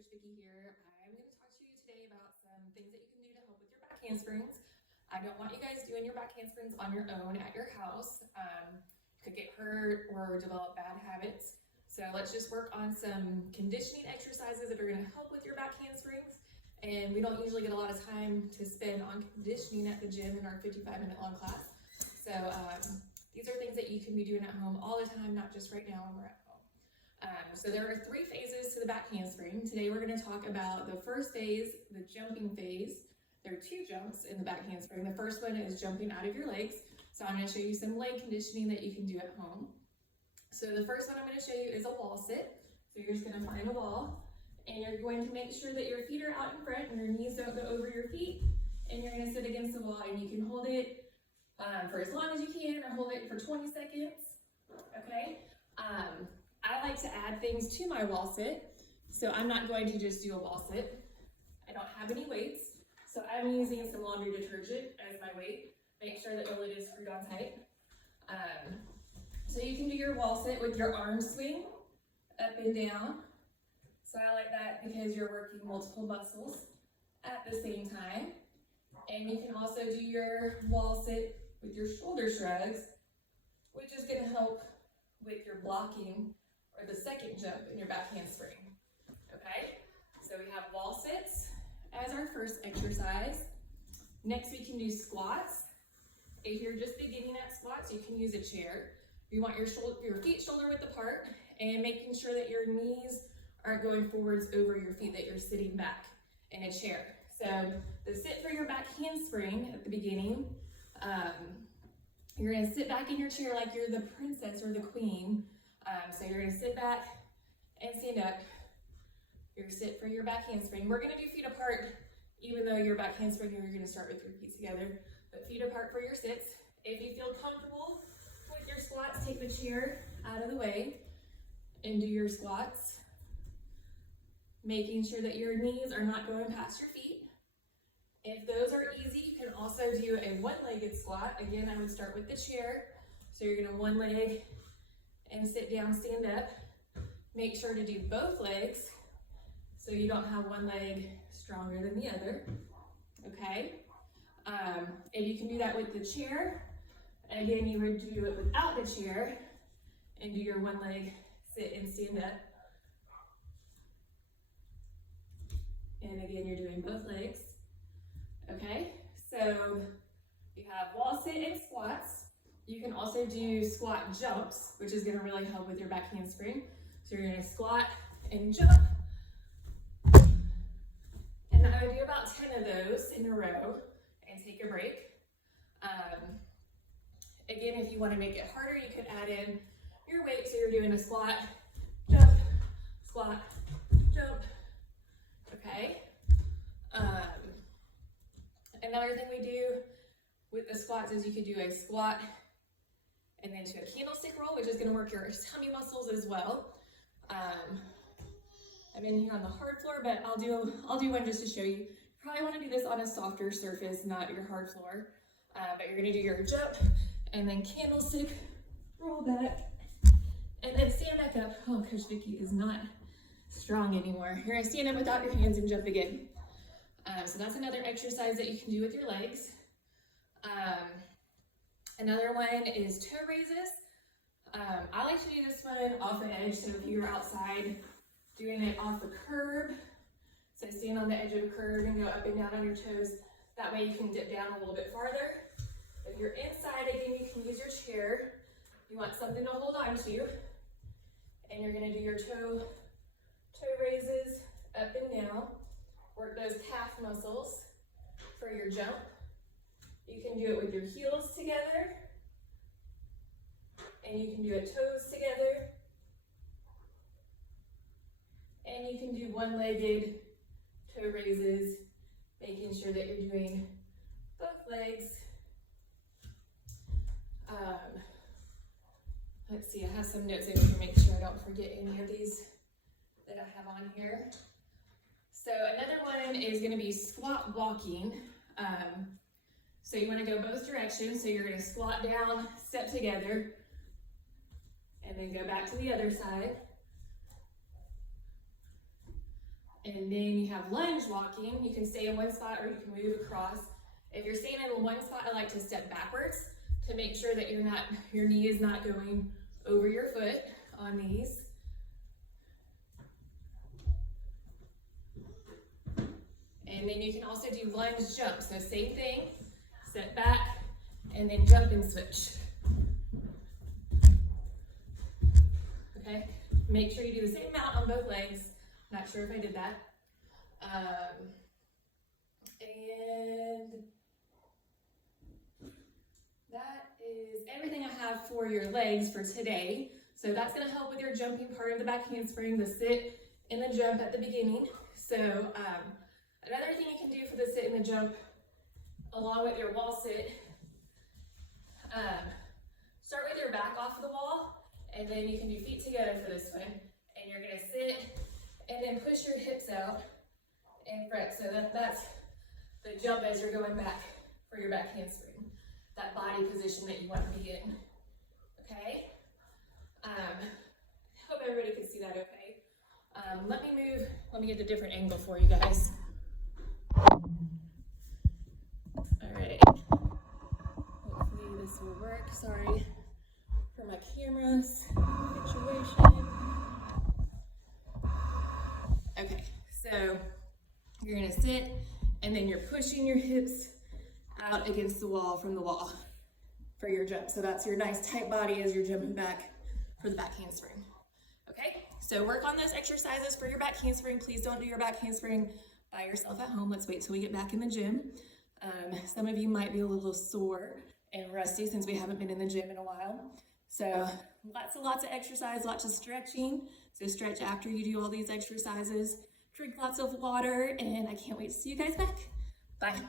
Coach Vicki here. I'm going to talk to you today about some things that you can do to help with your back handsprings. I don't want you guys doing your back handsprings on your own at your house. You could get hurt or develop bad habits. So let's just work on some conditioning exercises that are going to help with your back handsprings. And we don't usually get a lot of time to spend on conditioning at the gym in our 55-minute long class. So these are things that you can be doing at home all the time, not just right now when we're at home. So there are 3 phases to the back handspring. Today we're going to talk about the first phase, the jumping phase. There are 2 jumps in the back handspring. The first one is jumping out of your legs. So I'm going to show you some leg conditioning that you can do at home. So the first one I'm going to show you is a wall sit. So you're just going to find a wall and you're going to make sure that your feet are out in front and your knees don't go over your feet. And you're going to sit against the wall and you can hold it for as long as you can or hold it for 20 seconds. Okay. I like to add things to my wall sit, so I'm not going to just do a wall sit. I don't have any weights, so I'm using some laundry detergent as my weight. Make sure that the lid is screwed on tight. So you can do your wall sit with your arm swing up and down. So I like that because you're working multiple muscles at the same time. And you can also do your wall sit with your shoulder shrugs, which is going to help with your blocking or the second jump in your back handspring. Okay, so we have wall sits as our first exercise. Next we can do squats. If you're just beginning at squats, you can use a chair. You want your feet shoulder width apart and making sure that your knees aren't going forwards over your feet, that you're sitting back in a chair. So the sit for your back handspring at the beginning, you're gonna sit back in your chair like you're the princess or the queen. So you're gonna sit back and stand up. Your sit for your back handspring. We're gonna do feet apart, even though your back handspring, you're gonna start with your feet together, but feet apart for your sits. If you feel comfortable with your squats, take the chair out of the way and do your squats, making sure that your knees are not going past your feet. If those are easy, you can also do a one-legged squat. Again, I would start with the chair. So you're gonna one leg and sit down, stand up. Make sure to do both legs so you don't have one leg stronger than the other, okay? And you can do that with the chair. Again, you would do it without the chair and do your one leg sit and stand up. And again, you're doing both legs, okay? So you have wall sit and squats. You can also do squat jumps, which is gonna really help with your back handspring. So you're gonna squat and jump. And I would do about 10 of those in a row and take a break. Again, if you wanna make it harder, you could add in your weight. So you're doing a squat, jump, squat, jump, okay? Another thing we do with the squats is you could do a squat and then to a candlestick roll, which is going to work your tummy muscles as well. I'm in here on the hard floor, but I'll do one just to show you. You probably want to do this on a softer surface, not your hard floor. But you're going to do your jump and then candlestick, roll back, and then stand back up. Oh, Coach Vicki is not strong anymore. You're going to stand up without your hands and jump again. So that's another exercise that you can do with your legs. Another one is toe raises. I like to do this one off an edge. So if you're outside doing it off the curb, so stand on the edge of a curb and go up and down on your toes. That way you can dip down a little bit farther. If you're inside, again, you can use your chair. You want something to hold on to. And you're gonna do your toe raises up and down. Work those calf muscles for your jump. You can do it with your heels together, and you can do it toes together, and you can do one-legged toe raises, making sure that you're doing both legs. Let's see, I have some notes in here to make sure I don't forget any of these that I have on here. So another one is going to be squat walking. So you want to go both directions. So you're going to squat down, step together, and then go back to the other side. And then you have lunge walking. You can stay in one spot or you can move across. If you're staying in one spot, I like to step backwards to make sure that your knee is not going over your foot on these. And then you can also do lunge jump. So same thing, step back and then jump and switch. Okay, make sure you do the same amount on both legs. Not sure if I did that. And that is everything I have for your legs for today. So that's gonna help with your jumping part of the back handspring, the sit and the jump at the beginning. So another thing you can do for the sit and the jump, along with your wall sit, start with your back off of the wall, and then you can do feet together for this one. And you're gonna sit and then push your hips out in front. So that's the jump as you're going back for your back handspring. That body position that you want to be in, okay? Hope everybody can see that okay. Let me get a different angle for you guys. All right, hopefully this will work. Sorry for my camera situation. Okay, so you're gonna sit and then you're pushing your hips out against the wall from the wall for your jump. So that's your nice tight body as you're jumping back for the back handspring. Okay, so work on those exercises for your back handspring. Please don't do your back handspring by yourself at home. Let's wait till we get back in the gym. Some of you might be a little sore and rusty since we haven't been in the gym in a while. So lots of exercise, lots of stretching. So stretch after you do all these exercises. Drink lots of water, and I can't wait to see you guys back. Bye.